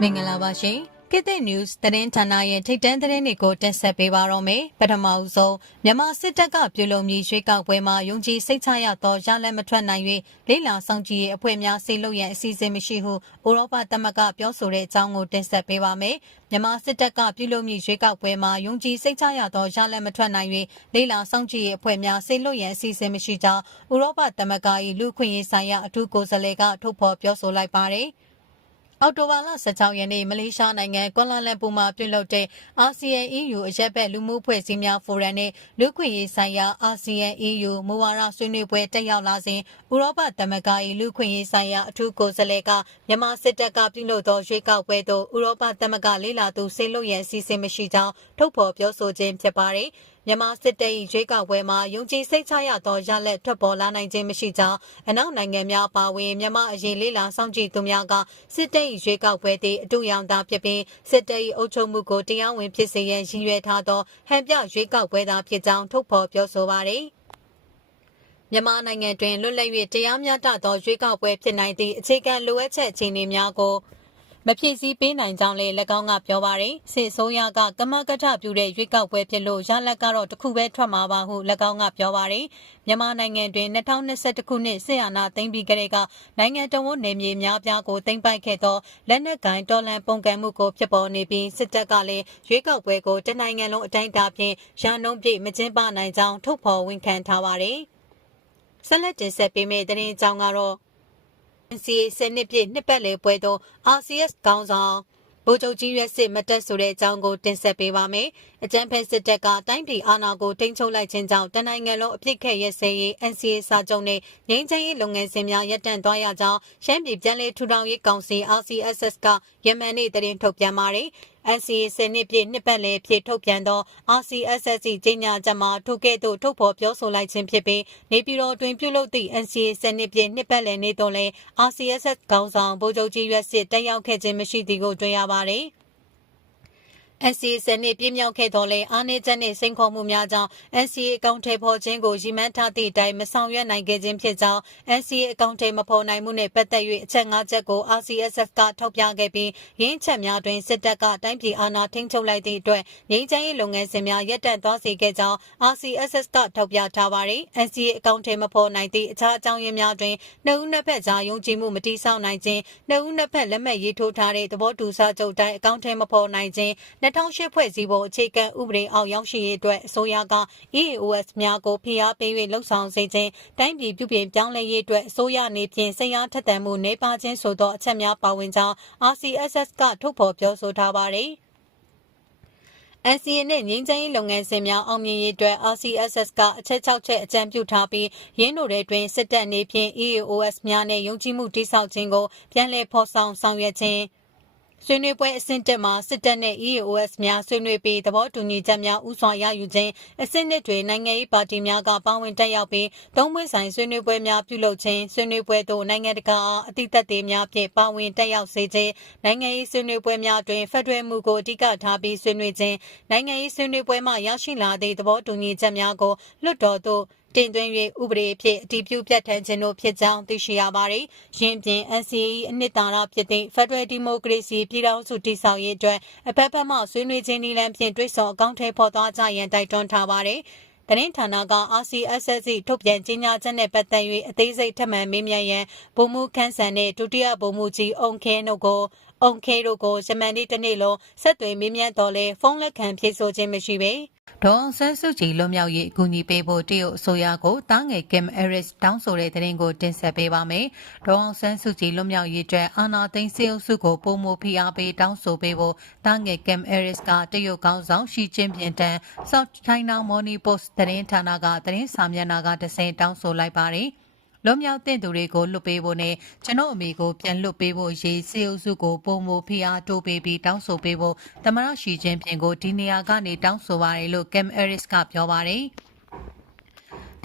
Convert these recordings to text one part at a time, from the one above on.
မင်္ဂလာပါရှင် ကိတဲ့ news သတင်းဌာနရဲ့ထိတ်တန့်သတင်းတွေကိုတင်ဆက်ပေးပါတော့မယ်ပထမအဆုံးမြန်မာစစ်တပ်ကပြုလုပ်မည်ရွေးကောက်ပွဲမှာယုံကြည်စိတ်ချရသောရလဒ်မထွက်နိုင်၍လိလာဆောင်ကြည့်ရေးအဖွဲ့များဆေးလို့ရန်အစီအစဉ်မရှိဟုဥရောပသမဂ္ဂပြောဆိုတဲ့အကြောင်းကိုတင်ဆက်ပေးပါမယ်မြန်မာစစ်တပ်ကပြုလုပ်မည်ရွေးကောက်ပွဲမှာယုံကြည်စိတ်ချရသောရလဒ်မထွက်နိုင်၍လိလာဆောင်ကြည့်ရေးအဖွဲ့များဆေးလို့ရန်အစီအစဉ်မရှိကြောင်းဥရောပသမဂ္ဂ၏လူခွင့်ရေးဆိုင်ရာအထူးကိုယ်စားလှယ်ကထုတ်ဖော်ပြောဆိုလိုက်ပါတယ် အော်တိုဘာလ16ရက်နေ့မလေးရှားနိုင်ငံကွာလာလမ်ပူမှာပြုလုပ်တဲ့အာဆီယံ EU အရက်ဘက်လူမှုဖွဲ့စည်းများဖိုရမ်နဲ့လူခွင့်ရေးဆိုင်ရာအာဆီယံ EU မူဝါဒဆွေးနွေးပွဲတက်ရောက်လာစဉ်ဥရောပသမဂ္ဂ၏လူခွင့်ရေးဆိုင်ရာအထူးကိုယ်စားလှယ်ကမြန်မာစစ်တပ်ကပြုလုပ်သောရွေးကောက်ပွဲသို့ဥရောပသမဂ္ဂလေးလာသူဆေးလို့ရန်အစီအစဉ်မရှိကြောင်းထုတ်ဖော်ပြောဆိုခြင်းဖြစ်ပါတယ်။ မြန်မာစစ်တပ်၏ရွေးကောက်ပွဲမှာယုံကြည်စိတ်ချရသောရလဒ်ထွက်ပေါ်လာနိုင်ခြင်းမရှိကြောင်းအနောက်နိုင်ငံများပါဝင်မြန်မာအရေးလေးလာစောင့်ကြည့်သူများကစစ်တပ်၏ရွေးကောက်ပွဲသည်အတူရောင်သာဖြစ်ပြီးစစ်တပ်၏အုပ်ချုပ်မှုကိုတရားဝင်ဖြစ်စေရန်ရည်ရွယ်ထားသောဟန်ပြရွေးကောက်ပွဲသာဖြစ်ကြောင်းထုတ်ဖော်ပြောဆိုပါသည်မြန်မာနိုင်ငံတွင်လွတ်လပ်၍တရားမျှတသောရွေးကောက်ပွဲဖြစ်နိုင်သည့်အခြေခံလိုအပ်ချက်အခြေအနေများကို မဖြည့်ဆည်းပေးနိုင်ကြောင်းလည်း၎င်းကပြောပါရယ်စစ်ဆိုးရကကမကထပြုတဲ့ရွေးကောက်ပွဲဖြစ်လို့ရလဒ်ကတော့တခုပဲထွက်မှာပါဟု၎င်းကပြောပါရယ်မြန်မာနိုင်ငံတွင်2021ခုနှစ်စစ်အာဏာသိမ်းပြီးကတည်းကနိုင်ငံတော်ဝန်နေမြေများပြားကိုသိမ်းပိုက်ခဲ့သောလက်နက်ကိုင်တော်လှန်ပုန်ကန်မှုကိုဖြစ်ပေါ်နေပြီးစစ်တပ်ကလည်းရွေးကောက်ပွဲကိုတနိုင်ငံလုံးအတိုင်းအတာဖြင့်ရန်နှုံးပြည့်မကျင်းပနိုင်ကြောင်းထုတ်ဖော်ဝန်ခံထားပါရယ်ဆက်လက်တင်ဆက်ပေးမယ့်သတင်းအကြောင်းကတော့ NCA စနစ်ပြည့်နှစ်ပတ်လည်ပွဲသို့ RCS ကောင်းဆောင်ဗိုလ်ချုပ်ကြီးရွက်စစ်မတက်ဆိုတဲ့အကြောင်းကိုတင်ဆက်ပေးပါမယ်။အကြံဖက်စစ်တပ်ကတိုင်းပြည်အာဏာကိုထိန်းချုပ်လိုက်ခြင်းကြောင့်တနိုင်ငံလုံးအပြစ်ခက်ရဲစဲရေး NCA စာချုပ်နဲ့ငြိမ်းချမ်းရေးလုပ်ငန်းစဉ်များရပ်တန့်သွားရကြောင်းရှမ်းပြည်ပြည်လဲထူထောင်ရေးကောင်စီ RCSS ကယမန်နေ့တရင်ထုတ်ပြန်ပါတယ်။ NCA စနစ်ပြည့်နှစ်ပတ်လည်ဖြစ်ထုတ်ပြန်သော RCSS ကြီးညာချက်မှာထိုကဲ့သို့ထုတ်ဖော်ပြောဆိုလိုက်ခြင်းဖြစ်ပြီးနေပြည်တော်တွင်ပြုလုပ်သည့် NCA စနစ်ပြည့်နှစ်ပတ်လည်နေ့တွင်လည်း RCSS ခေါင်းဆောင်ဗိုလ်ချုပ်ကြီးရွက်စစ်တက်ရောက်ခဲ့ခြင်းမရှိသည်ကိုတွေ့ရပါတယ်။ NCA စနစ်ပြည့်မြောက်ခဲ့တော်လဲအားနည်းချက်နှင့်စိန်ခေါ်မှုများကြောင့် NCA အကောင့်ထဲပေါ်ခြင်းကိုရည်မှန်းထားသည့်အတိုင်းမဆောင်ရွက်နိုင်ခဲ့ခြင်းဖြစ်ကြောင်း NCA အကောင့်ထဲမပေါ်နိုင်မှုနှင့်ပတ်သက်၍အချက်၅ချက်ကို RCSS ကထောက်ပြခဲ့ပြီးရင်းချက်များတွင်စစ်တပ်ကတိုင်းပြည်အာဏာထိန်းချုပ်လိုက်သည့်အတွက်ငြိမ်းချမ်းရေးလုပ်ငန်းစဉ်များရပ်တန့်သွားစေခဲ့ကြောင်း RCSS ကထောက်ပြထားပါသည် NCA အကောင့်ထဲမပေါ်နိုင်သည့်အခြားအကြောင်းရင်းများတွင်နှစ်ဦးနှစ်ဖက်ကြားယုံကြည်မှုမတည်ဆောက်နိုင်ခြင်းနှစ်ဦးနှစ်ဖက်လက်မှတ်ရေးထိုးထားတဲ့သဘောတူစာချုပ်တိုင်းအကောင့်ထဲမပေါ်နိုင်ခြင်း2008ဖွဲ့စည်းပုံအခြေခံဥပဒေအောက်ရောက်ရှိရေးအတွက်အစိုးရက EAOS များကိုဖိအားပေး၍လှုံ့ဆော်စေခြင်းတိုင်းပြည်ပြုပြင်ပြောင်းလဲရေးအတွက်အစိုးရအနေဖြင့်စိတ်အားထက်သန်မှုနေပါခြင်းဆိုသောအချက်များပါဝင်ကြောင်း RCSS ကထုတ်ဖော်ပြောဆိုထားပါတယ်။ NCA နဲ့ငင်းချမ်းရေးလုပ်ငန်းစဉ်များအောင်မြင်ရေးအတွက် RCSS ကအချက်6ချက်အကြံပြုထားပြီးရင်းတို့တဲ့တွင်စစ်တပ်အနေဖြင့် EAOS များနဲ့ယုံကြည်မှုတိစောက်ခြင်းကိုပြန်လည်ဖော်ဆောင်ဆောင်ရွက်ခြင်း ဆွေးနွေးပွဲအဆင့်တက်မှာစစ်တပ်နဲ့ EAOS များဆွေးနွေးပြီးသဘောတူညီချက်များဥစွာရယူခြင်းအဆင့်နှစ်တွေနိုင်ငံရေးပါတီများကပါဝင်တက်ရောက်ပြီးသုံးပွင့်ဆိုင်ဆွေးနွေးပွဲများပြုလုပ်ခြင်းဆွေးနွေးပွဲသို့နိုင်ငံတကာအသီးသက်တွေများဖြင့်ပါဝင်တက်ရောက်စေခြင်းနိုင်ငံရေးဆွေးနွေးပွဲများတွင်ဖက်ဒရယ်မှုကိုအဓိကထားပြီးဆွေးနွေးခြင်းနိုင်ငံရေးဆွေးနွေးပွဲမှရရှိလာသည့်သဘောတူညီချက်များကိုလွှတ်တော်သို့ တင်သွင်း၍ဥပဒေဖြင့်အတည်ပြုပြဋ္ဌာန်းခြင်းတို့ဖြစ်ကြောင်းသိရှိရပါသည်။ယင်းပြင် NCA အနှစ်သာရဖြစ်သည့် Federal Democracy ပြည်ထောင်စုတည်ဆောက်ရေးအတွက်အဖက်ဖက်မှဆွေးနွေးခြင်းနည်းလမ်းဖြင့်တွိတ်ဆော်အကောင့်ထဲပေါ်သွားကြရန်တိုက်တွန်းထားပါသည်။သတင်းဌာနက RCSS ထုတ်ပြန်ကြေညာချက်နဲ့ပတ်သက်၍အသေးစိတ်ထပ်မံမေးမြန်းရန်ဗိုလ်မှူးခန်းဆန်နဲ့ဒုတိယဗိုလ်မှူးကြီးအုံခဲတို့ကိုအုံခဲတို့ကိုယမန်နေ့တနေ့လုံးဆက်သွယ်မေးမြန်းတော်လဲဖုန်းလက်ခံဖြေဆိုခြင်းမရှိပေ ဒေါ်ဆန်းစုကြည်လွန်မြောက်ရေးအကူအညီပေးဖို့တရုတ်အစိုးရကိုတားငယ်ကင်အရစ်တောင်းဆိုတဲ့သတင်းကိုတင်ဆက်ပေးပါမယ်။ဒေါ်ဆန်းစုကြည်လွန်မြောက်ရေးအတွက်အာနာသိန်းစေအုပ်စုကိုပုံမဖိအားပေးတောင်းဆိုပေးဖို့တားငယ်ကင်အရစ်ကတရုတ်ကောင်းဆောင်ရှီကျင်းပြင်းတန် South China Morning Post သတင်းဌာနကသတင်းစာမျက်နှာကတဆင့်တောင်းဆိုလိုက်ပါတယ်။ လွတ်မြောက်တဲ့သူတွေကိုလွတ်ပေးဖို့နဲ့ကျွန်တော်အမိကိုပြန်လွတ်ပေးဖို့ရေးစေအုပ်စုကိုပုံမဖိအားတိုးပေးပြီးတောင်းဆိုပေးဖို့တမရရှိချင်းပြင်ကိုဒီနေရာကနေတောင်းဆိုပါတယ်လို့ Cam Harris ကပြောပါတယ်။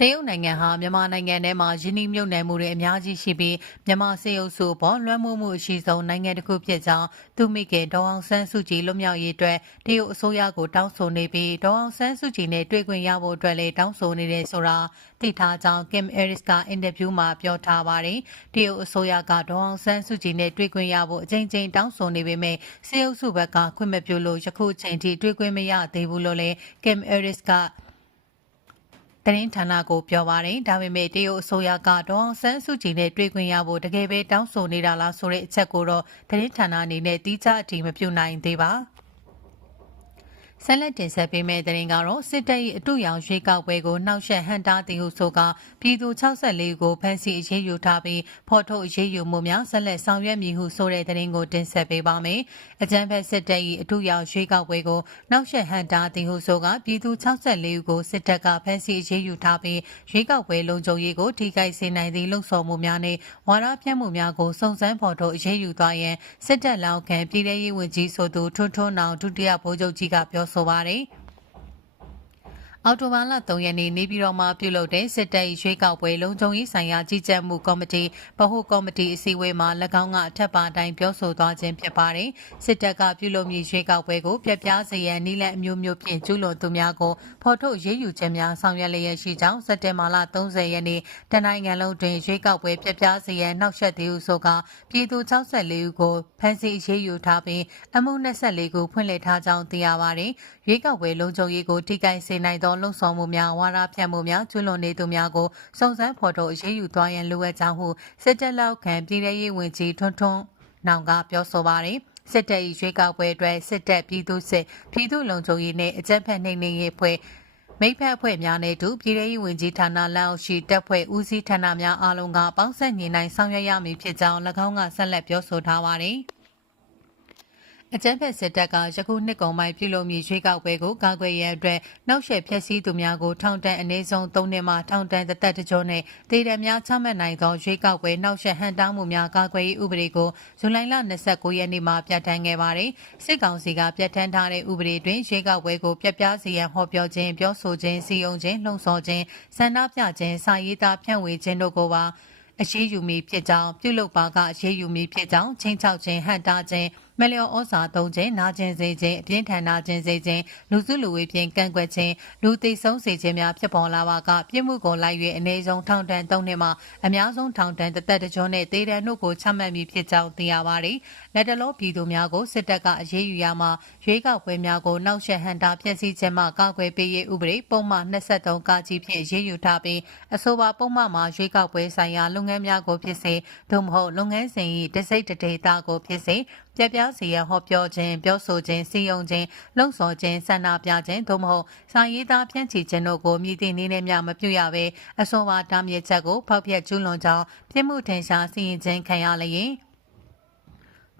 တတရုတ်နိုင်ငံဟာမြန်မာနိုင်ငံထဲမှာယင်းနှိမ့်မြုပ်နှံမှုတွေအများကြီးရှိပြီးမြန်မာစေအုပ်စုပေါ်လွှမ်းမိုးမှုအရှိဆုံးနိုင်ငံတစ်ခုဖြစ်ကြောင်းသူမိခင်ဒေါအောင်ဆန်းစုကြည်လွတ်မြောက်ရေးအတွက်တရုတ်အစိုးရကိုတောင်းဆိုနေပြီးဒေါအောင်ဆန်းစုကြည်နဲ့တွေ့ခွင့်ရဖို့အတွက်လည်းတောင်းဆိုနေတယ်ဆိုတာသိထားကြောင်း Kim Harris ကအင်တာဗျူးမှာပြောထားပါတယ်။တရုတ်အစိုးရကဒေါအောင်ဆန်းစုကြည်နဲ့တွေ့ခွင့်ရဖို့အကြိမ်ကြိမ်တောင်းဆိုနေပေမဲ့စေအုပ်စုဘက်ကခွင့်မပြုလို့ယခုချိန်ထိတွေ့ခွင့်မရသေးဘူးလို့လည်း Kim Harris က တရင်ဌာနကိုပြောပါတယ်ဒါပေမဲ့တရုတ်အစိုးရကဒေါအောင်ဆန်းစုကြည်နဲ့တွေ့ခွင့်ရဖို့တကယ်ပဲတောင်းဆိုနေတာလားဆိုတဲ့အချက်ကိုတော့တရင်ဌာနအနေနဲ့တီးခြားအတည်မပြုနိုင်သေးပါ ဆက်လက်တင်ဆက်ပေးမယ့်သတင်းကတော့စစ်တပ်၏အတူရောင်ရွေးကောက်ပွဲကိုနှောက်ယှက်ဟန်တာသည်ဟုဆိုကပြည်သူ64ကိုဖမ်းဆီးအရေးယူထားပြီးဖော်ထုတ်အရေးယူမှုများဆက်လက်ဆောင်ရွက်မည်ဟုဆိုတဲ့သတင်းကိုတင်ဆက်ပေးပါမယ်။အကြံဖက်စစ်တပ်၏အတူရောင်ရွေးကောက်ပွဲကိုနှောက်ယှက်ဟန်တာသည်ဟုဆိုကပြည်သူ64ဦးကိုစစ်တပ်ကဖမ်းဆီးအရေးယူထားပြီးရွေးကောက်ပွဲလုံခြုံရေးကိုထိခိုက်စေနိုင်သည့်လှုံ့ဆော်မှုများနှင့်ဝါဒပြန့်မှုများကိုစုံစမ်းဖော်ထုတ်အရေးယူသွားရန်စစ်တပ်လောက်ခံပြည်ထရေးဝန်ကြီးဆိုသူထွန်းထွန်းနောင်ဒုတိယဗိုလ်ချုပ်ကြီးကပြောဆိုပါတယ်။ အော်တိုဘာလ3ရက်နေ့နေပြည်တော်မှာပြုလုပ်တဲ့စစ်တပ်ရွေးကောက်ပွဲလုံခြုံရေးဆိုင်ရာကြီးကြပ်မှုကော်မတီဗဟိုကော်မတီအစည်းအဝေးမှာ၎င်းကအထက်ပါတိုင်းပြောဆိုသွားခြင်းဖြစ်ပါတယ်။စစ်တပ်ကပြုလုပ်မည့်ရွေးကောက်ပွဲကိုပြက်ပြားစေရန်နီလန်အမျိုးမျိုးဖြင့်ကျူးလွန်သူများကိုဖော်ထုတ်ရေးယူခြင်းများဆောင်ရွက်လျက်ရှိကြောင်းစက်တင်ဘာလ30ရက်နေ့တနိုင်ငံလုံးတွင်ရွေးကောက်ပွဲပြက်ပြားစေရန်နှောက်ယှက်သည်ဟုဆိုကပြည်သူ64ဦးကိုဖမ်းဆီးရေးယူထားပြီးအမှု24ခုဖွင့်လှစ်ထားကြောင်းသိရပါတယ်။ရွေးကောက်ပွဲလုံခြုံရေးကိုထိခိုက်စေနိုင်သောသောလှုံ့ဆော်မှုများဝါဒဖြန့်မှုများကျူးလွန်နေသူများကိုစုံစမ်းဖော်ထုတ်အရေးယူသွားရန်လိုအပ်ကြောင်းဟုစစ်တပ်လက်ခံပြည်ထရေးဝန်ကြီးထွန်းထွန်းနောင်ကပြောဆိုပါတယ်စစ်တပ်၏ရွေးကောက်ပွဲအတွက်စစ်တပ်ပြည်သူစစ်ပြည်သူလုံခြုံရေးနှင့်အကြမ်းဖက်နှိမ်နင်းရေးဖွဲ့မိဖက်အဖွဲ့များနဲ့အတူပြည်ထောင်ဝင်ကြီးဌာနလက်အောက်ရှိတပ်ဖွဲ့ဦးစီးဌာနများအားလုံးကပေါင်းဆက်ညီနိုင်ဆောင်ရွက်ရမည်ဖြစ်ကြောင်း၎င်းကဆက်လက်ပြောဆိုထားပါတယ်။ အကြမ်းဖက်စစ်တပ်ကယခုနှစ်ကုန်ပိုင်းပြုလုပ်မည့်ရွေးကောက်ပွဲကိုကာကွယ်ရန်အတွက်နှောက်ယှက်ဖျက်ဆီးသူများကိုထောင်ဒဏ်အနည်းဆုံး၃နှစ်မှထောင်ဒဏ်တစ်သက်တကြိုနဲ့ဒေသများချမှတ်နိုင်သောရွေးကောက်ပွဲနှောက်ယှက်ဟန်တားမှုများကာကွယ်ရေးဥပဒေကိုဇူလိုင်လ29ရက်နေ့မှာပြဋ္ဌာန်းခဲ့ပါတယ်။စစ်ကောင်စီကပြဋ္ဌာန်းထားတဲ့ဥပဒေတွင်ရွေးကောက်ပွဲကိုပြပြစီရန်ဟောပြောခြင်းပြောဆိုခြင်းစီယုံခြင်းလှုံ့ဆော်ခြင်းဆန္ဒပြခြင်းစာရေးသားဖြန့်ဝေခြင်းတို့ကိုပါအရေးယူမည်ဖြစ်ကြောင်းပြုလုပ်ပါကအရေးယူမည်ဖြစ်ကြောင်းချင်းချောက်ခြင်းဟန်တာခြင်းမလျော်ဩစာသုံးခြင်းနာကျင်စေခြင်းအပြင်းထန်နာကျင်စေခြင်းလူစုလူဝေးဖြင့်ကန့်ကွက်ခြင်းလူသိဆုံးစေခြင်းများဖြစ်ပေါ်လာပါကပြစ်မှုကိုလိုက်၍အ ਨੇ ဆုံးထောင်ဒဏ်၃နှစ်မှအများဆုံးထောင်ဒဏ်တစ်သက်တစ်ကြောနဲ့တေးဒဏ်တို့ကိုချမှတ်မည်ဖြစ်ကြောင်းသိရပါသည်လက်တလောပြည်သူများကိုစစ်တပ်ကအရေးယူရမှရွေးကောက်ပွဲများကိုနောက်ဆက်ဟန်တာဖျက်ဆီးခြင်းမှကာကွယ်ပေးရေးဥပဒေပုံမှန်23ကကြီးဖြင့်ရေးယူထားပြီးအဆိုပါပုံမှန်မှာရွေးကောက်ပွဲဆိုင်ရာလုပ်ငန်းများကိုဖြစ်စေသို့မဟုတ်လုပ်ငန်းစဉ်၏တစိတ်တဒေတာကိုဖြစ်စေပြပြစီရဟောပြောခြင်းပြောဆိုခြင်းစီယုံခြင်းလှုံ့ဆော်ခြင်းဆန္ဒပြခြင်းသို့မဟုတ်စာရေးသားဖြန့်ချီခြင်းတို့ကိုမြည်သည့်နည်းနဲ့မျှမပြုရဘဲအဆိုပါတားမြစ်ချက်ကိုဖောက်ဖျက်ကျူးလွန်ကြောင်းပြစ်မှုထင်ရှားစီရင်ခြင်းခံရလျင်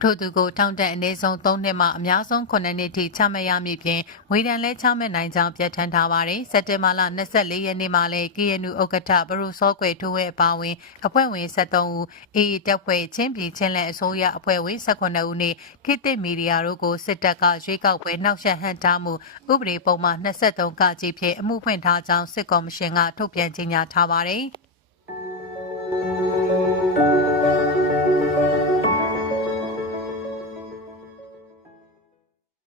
ထို့သူကိုထောင်တက်အနည်းဆုံး3နှစ်မှအများဆုံး9နှစ်ထိချမှတ်ရမည်ဖြင့်ဝေဒန်လဲချမှတ်နိုင်ကြောင်းပြဋ္ဌာန်းထားပါတယ်။စက်တင်ဘာလ24ရက်နေ့မှာလည်း KNU ဥက္ကဋ္ဌဘရူစောကွယ်ထိုးဝဲအပါအဝင်အဖွဲ့ဝင်73ဦး AA တပ်ဖွဲ့ချင်းပြည်ချင်းလဲအစိုးရအဖွဲ့ဝင်18ဦးနဲ့ခေတ်သစ်မီဒီယာတို့ကိုစစ်တပ်ကရွေးကောက်ပွဲနှောက်ယှက်ဟန်တားမှုဥပဒေပုံမှန်23ကကြီးဖြင့်အမှုဖွင့်ထားကြောင်းစစ်ကော်မရှင်ကထုတ်ပြန်ကြေညာထားပါတယ်။